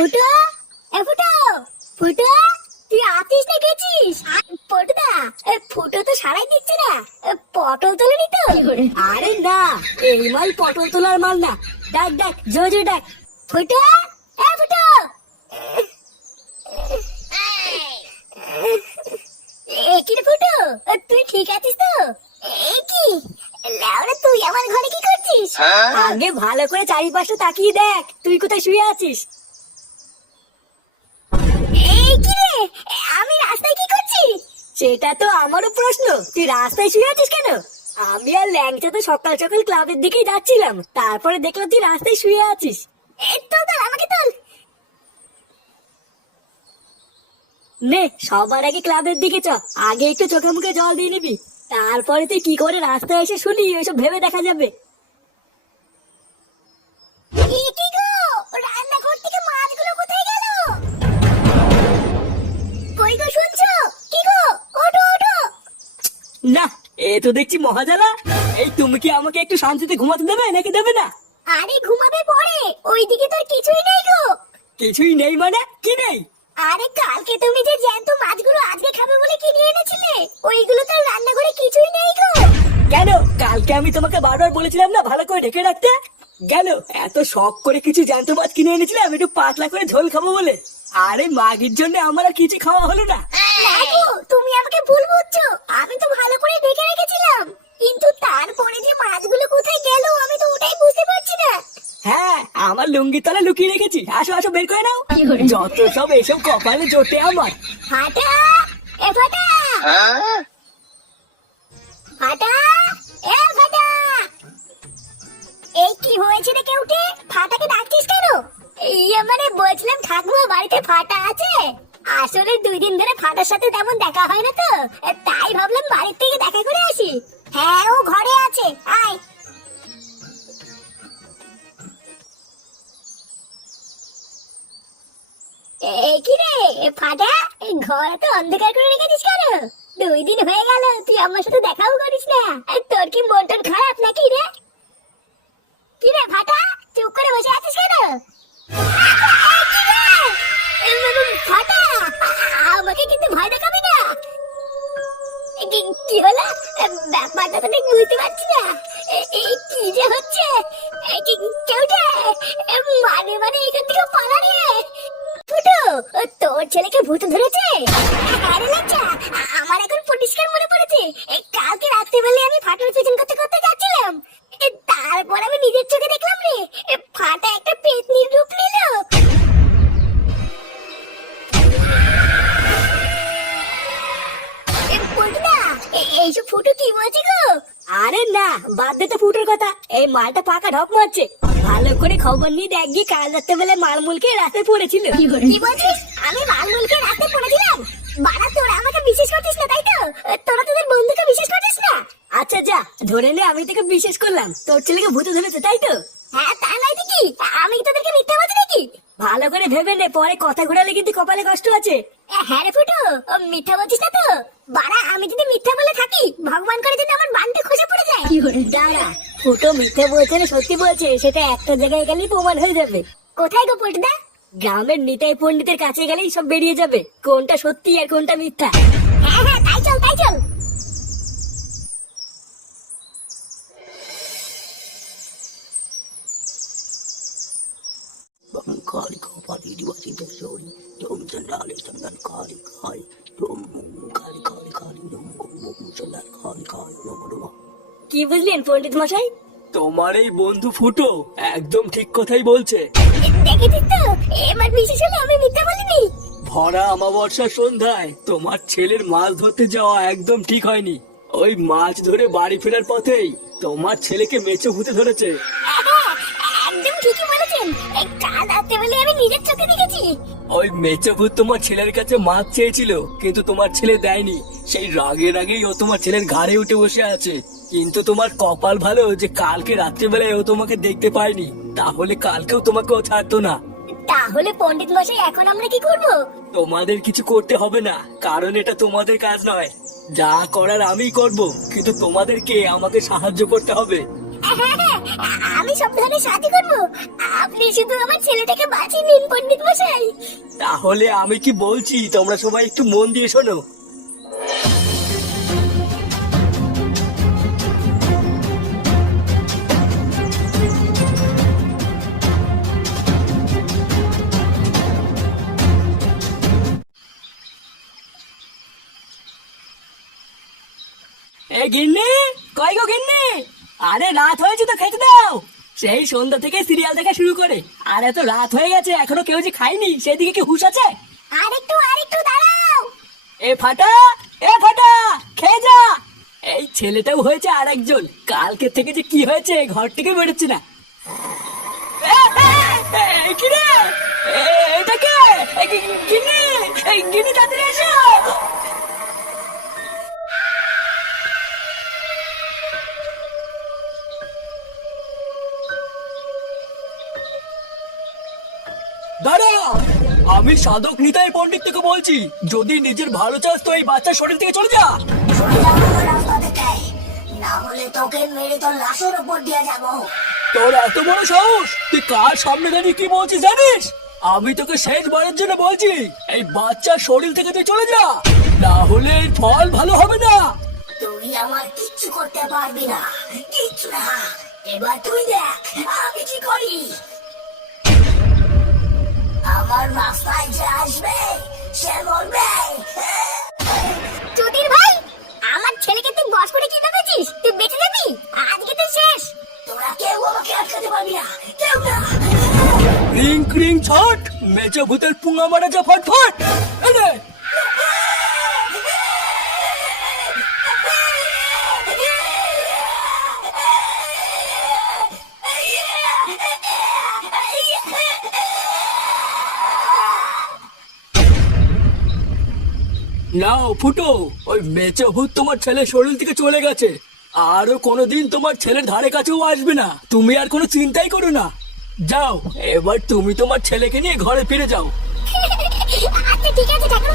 ফুটো এ ফুটো ফুটো তুই আছিস না গেছিস? পটুদা এ ফুটো তো সারাই দিচ্ছে না এ, পটল তোলেনি তো? আরে না এই মাল পটল তোলার মাল না। ডাক ডাক জো জো ডাক ফুটো এ ফুটো। এ কি রে ফুটো তুই ঠিক আছিস তো? এ কি? তুই আমার ঘরে কি করছিস? আগে ভালো করে চারিপাশে তাকিয়ে দেখ তুই কোথায় শুয়ে আছিস? এই কি রে? আমি রাস্তায় কি করছি? সেটা তো আমারও প্রশ্ন। তুই রাস্তায় শুয়ে আছিস কেন? আমি আর ল্যাংচা তো সকাল সকাল ক্লাবের দিকেই যাচ্ছিলাম। তারপরে দেখলাম তুই রাস্তায় শুয়ে আছিস। আমাকে তোল। নে, সবার আগে ক্লাবের দিকে চ। আগে একটু চোখে মুখে জল দিয়ে নিবি। তারপরে তুই কি করে রাস্তায় এসে শুনি ওইসব ভেবে দেখা যাবে। কি না এ তো দেখছি মহাজালা। এই তুমি কি আমাকে একটু শান্তিতে ঘুমাতে দেবে নাকি দেবে না? আরে ঘুমাবে পরে ওইদিকে তোর কিছুই নেই গো। কিছুই নেই মানে? কি নেই? আরে কালকে তুমি যে জ্যান্ত মাছগুলো আজকে খাবে বলে কিনে এনেছিলে ওইগুলো তো রান্নাঘরে কিছুই নেই গো। কেন কালকে আমি তোমাকে বারবার বলেছিলাম না ভালো করে ঢেকে রাখতে। গেল এত শখ করে কিছু জ্যান্ত মাছ কিনে এনেছিলাম একটু পাতলা করে ঝোল খাব বলে। আরে মাগির জন্য আমার আর কিছু খাওয়া হলো না। তুমি আমাকে ভুল বুঝছ। আমি তো ভালো করে দেখে রেখেছিলাম। কিন্তু তারপরে যে মাছগুলো কোথায় গেল আমি তো ওটাই বুঝতে পারছি না। হ্যাঁ আমার লুঙ্গি তলা লুকিয়ে রেখেছি। আসো আসো বের করে নাও। যত সব এসব কপালে জোটে আমার। ফাটা এ ফাটা ফাটা এ ফাটা এই কি হয়েছে রে কেউটে? ফাটাকে ডাকছিস কেন? ইয়ে মানে বলছিলাম ঠাকুমা বাড়িতে ফাটা আছে। আসলে দুই দিন ধরে ফাটার সাথে তেমন দেখা হয় না তো। তাই ভাবলাম বাড়ির থেকে দেখা করে আসি। হ্যাঁ ও ঘরে আছে। আয়। কি রে? ফাটা ঘরে তো অন্ধকার করে রেখেছিস কেন? দুই দিন হয়ে গেল, তুই আমার সাথে দেখাও করিস না। তোর কি মন খারাপ নাকি রে? যে হচ্ছে এ কি- কেউ যে এ, মানে মানে এখান থেকে পালা রে তোর ছেলেকে ভূত ধরেছে? এই মালটা পাকা ঢক মারছে। ভালো করে খবর নিয়ে দেখ গিয়ে কাল রাত্রে বেলা মালমুলকে রাতে পড়েছিল। কি বলছিস? আমি মালমুলকে রাতে পড়েছিলাম। বাড়া তোরা আমাকে বিশেষ করছিস না তাই তো? তোরা তোদের বন্ধুকে বিশেষ করছিস না? আচ্ছা যা ধরে নে আমি তোকে বিশেষ করলাম। তোর ছেলেকে ভূতে ধরেছে তাই তো? হ্যাঁ তা নাই কি? আমি তোদেরকে মিথ্যা বলছি নাকি? ভালো করে ভেবে নে পরে কথা ঘোরালে কিন্তু কপালে কষ্ট আছে। হ্যাঁ রে ফুটো ও মিথ্যা বলছিস না তো? বাড়া আমি যদি মিথ্যা বলে থাকি ভগবান করে যদি আমার বানটা খুঁজে পড়ে যায়। দাঁড়া ফুটো মিথ্যে বলছে না সত্যি বলছে সেটা একটা জায়গায় গেলেই প্রমাণ হয়ে যাবে। কোথায় গো পল্টুদা? গ্রামের নিতাই পণ্ডিতের কাছে গেলেই সব বেরিয়ে যাবে কোনটা সত্যি আর কোনটা মিথ্যা। হ্যাঁ হ্যাঁ তাই চল তাই চল। কালী কালী দিবাসী দর্শন তোম চন্দ্রালে চন্দন কালী কালী তোম কালী কালী কালী নম ওম চন্দ্র কালী কালী নম নম। কি বুঝলেন পণ্ডিত মশাই? তোমার এই বন্ধু ফুটো একদম ঠিক কথাই বলছে। এ, দেখেছিস তো? এবার বিশেষ হলো আমি মিথ্যা বলিনি। ভরা আমাবস্যা সন্ধ্যায় তোমার ছেলের মাছ ধরতে যাওয়া একদম ঠিক হয়নি। ওই মাছ ধরে বাড়ি ফেরার পথেই তোমার ছেলেকে মেচে ভূতে ধরেছে। একদম ঠিকই বলেছেন। কাল রাতে বলে আমি নিজের চোখে দেখেছি। ওই মেচে ভূত তোমার ছেলের কাছে মাছ চেয়েছিল কিন্তু তোমার ছেলে দেয়নি। সেই রাগে রাগেই ও তোমার ছেলের ঘাড়ে উঠে বসে আছে। কিন্তু তোমার কপাল ভালো যে কালকে রাত্রিবেলায় ও তোমাকে দেখতে পায়নি তাহলে কালকেও তোমাকে ও ছাড়তো না। তাহলে পণ্ডিত মশাই এখন আমরা কি করব? তোমাদের কিছু করতে হবে না কারণ এটা তোমাদের কাজ নয়। যা করার আমি করব কিন্তু তোমাদেরকে আমাকে সাহায্য করতে হবে। হ্যাঁ হ্যাঁ আমি করব। আপনি শুধু আমার ছেলেটাকে বাঁচিয়ে নিন, পণ্ডিত মশাই। তাহলে আমি কি বলছি? তোমরা সবাই একটু মন দিয়ে শোনো। এই গিন্নি, কই গো গিন্নি? আরে রাত হয়েছে তো খেতে দাও। সেই সন্ধ্যা থেকে সিরিয়াল দেখা শুরু করে আর এত রাত হয়ে গেছে এখনও কেউ যে খায়নি সেদিকে কি হুশ আছে আরেকটু আরেকটু দাঁড়াও এ ফাটা এ ফাটা খেয়ে যা এই ছেলেটাও হয়েছে আর একজন কালকে থেকে যে কি হয়েছে ঘর থেকে বেরোচ্ছে না এ, এ, এ, কি রে? এ, এটা কে? এ, গি- গি- গিন্নি, এই গিন্নি তাড়াতাড়ি এসো। দাঁড়া আমি সাধক নিতাই পণ্ডিত থেকে বলছি, যদি নিজের ভালো চাস তো এই বাচ্চার শরীর থেকে চলে যা। তোর এত বড় সাহস, তুই কার সামনে দাঁড়িয়ে কি বলছিস জানিস? আমি তোকে শেষবারের জন্য বলছি, এই বাচ্চার শরীর থেকে তুই চলে যা, না হলে ফল ভালো হবে না। তুই আমার কিচ্ছু করতে পারবি না, কিচ্ছু না। এবার তুই দেখ আমার রাস্তায় যে আসবে সে মরবে চটির ভাই আমার ছেলেকে তুই বস করে কি ভেবেছিস তুই বেঁচে যাবি? আজকে তুই শেষ। তোরা কেউ আমাকে আটকাতে পারবি না কেউ না। রিং ক্রিং ছট। মেচো ভূতের পুঙ্গা মারা যা ফট এই নাও, ফুটো। ওই মেচে ভূত তোমার ছেলের শরীর থেকে চলে গেছে। আরও কোনোদিন তোমার ছেলের ধারে কাছেও আসবে না। তুমি আর কোনো চিন্তাই করো না। যাও, এবার তুমি তোমার ছেলেকে নিয়ে ঘরে ফিরে যাও। আচ্ছা ঠিক আছে ঠাকুর